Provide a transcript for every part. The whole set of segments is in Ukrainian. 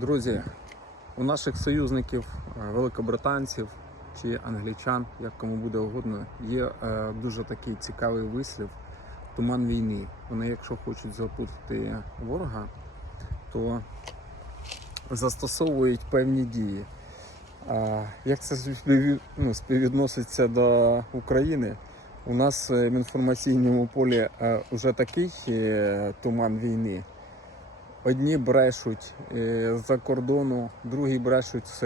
Друзі, у наших союзників, е, великобританців чи англічан, як кому буде угодно, є е, дуже такий цікавий вислів туман війни. Вони, якщо хочуть запутати ворога, то застосовують певні дії. А як це ну, співвідноситься до України? У нас е, в інформаційному полі е, вже такий е, туман війни. Одні брешуть е, з-за кордону, другі брешуть з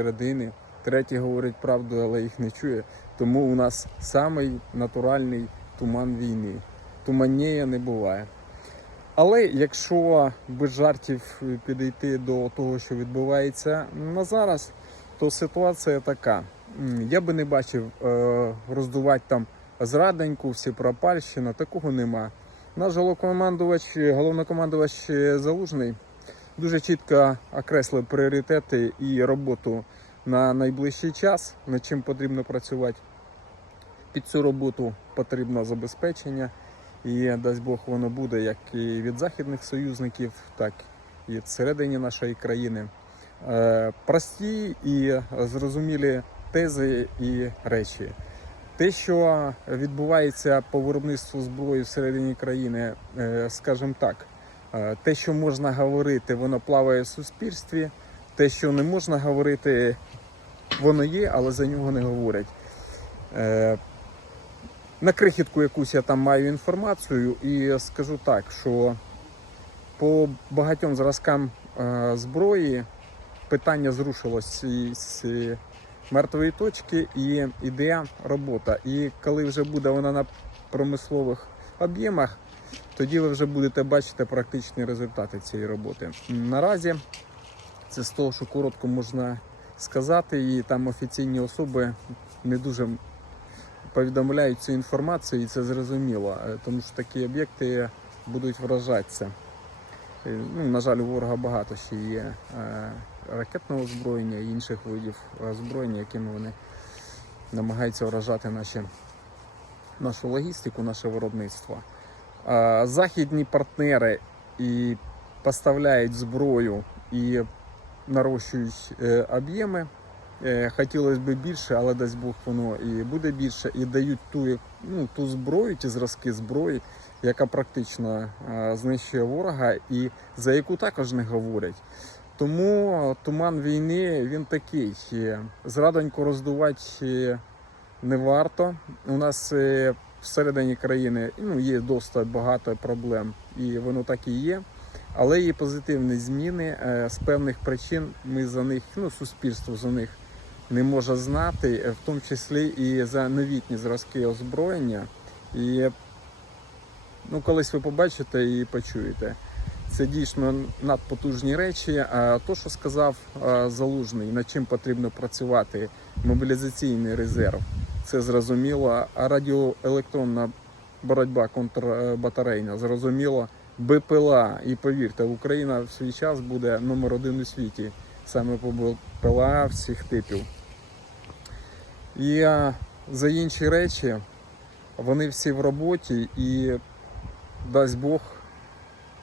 треті говорять правду, але їх не чує. Тому у нас самий натуральний туман війни. Туманніє не буває. Але якщо без жартів підійти до того, що відбувається на зараз, то ситуація така. Я би не бачив е, роздувати там зраденьку, всі пропальщина, такого нема. Наш головнокомандувач, головнокомандувач Залужний дуже чітко окреслив пріоритети і роботу на найближчий час, над чим потрібно працювати. Під цю роботу потрібно забезпечення, і дасть Бог воно буде як і від західних союзників, так і всередині нашої країни. Е, Прості і зрозумілі тези і речі. Те, що відбувається по виробництву зброї всередині країни, е, скажімо так, е, те, що можна говорити, воно плаває в суспільстві. Те, що не можна говорити, воно є, але за нього не говорять. Е, На крихітку якусь я там маю інформацію і скажу так, що по багатьом зразкам зброї питання зрушилось мертвої точки і іде робота. І коли вже буде вона на промислових об'ємах, тоді ви вже будете бачити практичні результати цієї роботи. Наразі це з того, що коротко можна сказати, і там офіційні особи не дуже повідомляють цю інформацію, і це зрозуміло, е, тому що такі об'єкти будуть вражатися. Е, Ну, на жаль, у ворога багато ще є е, ракетного озброєння і інших видів озброєння, якими вони намагаються вражати наші, нашу логістику, наше виробництво. Західні партнери і поставляють зброю і нарощують е, об'єми. Е, Хотілося б більше, але дасть Бог воно і буде більше, і дають ту, ну, ту зброю, ті зразки зброї, яка практично е, знищує ворога і за яку також не говорять. Тому туман війни він такий. Е, Зрадонько роздувати е, не варто. У нас е, всередині країни ну, є досить багато проблем, і воно так і є. Але є позитивні зміни е, з певних причин. Ми за них, ну, суспільство за них не може знати, е, в тому числі і за новітні зразки озброєння. І ну, колись ви побачите і почуєте. Це дійсно надпотужні речі. То, що сказав Залужний, над чим потрібно працювати, мобілізаційний резерв, це зрозуміло. А радіоелектронна боротьба контрбатарейна, зрозуміло. БПЛА. І повірте, Україна в свій час буде номер один у світі саме по БПЛА всіх типів. І за інші речі вони всі в роботі і дасть Бог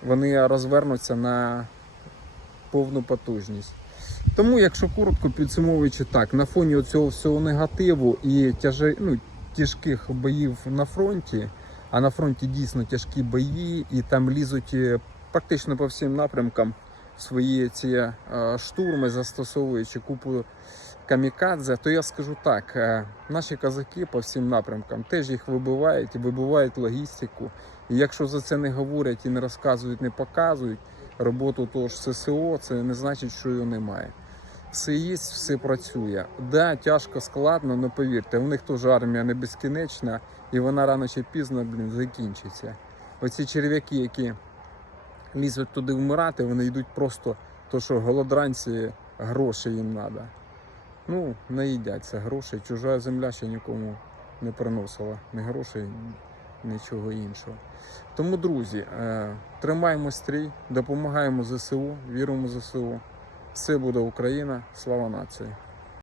вони розвернуться на повну потужність. Тому, якщо коротко підсумовуючи так, на фоні цього всього негативу і тяжи, ну, тяжких боїв на фронті, а на фронті дійсно тяжкі бої, і там лізуть е, практично по всім напрямкам свої ці е, штурми, застосовуючи купу камікадзе, то я скажу так: е, наші козаки по всім напрямкам теж їх вибивають і вибивають логістику. І якщо за це не говорять і не розказують, не показують роботу того ж ССО, це не значить, що його немає. Все є, все працює. Да, тяжко, складно, але повірте, у них теж армія не безкінечна, і вона рано чи пізно блін, закінчиться. Оці черв'яки, які лізуть туди вмирати, вони йдуть просто то, що голодранці гроші їм треба. Ну, не їдяться гроші. Чужа земля ще нікому не приносила ні грошей, нічого іншого. Тому, друзі, е, тримаємо стрій, допомагаємо ЗСУ, віримо ЗСУ. Все буде Україна, слава нації!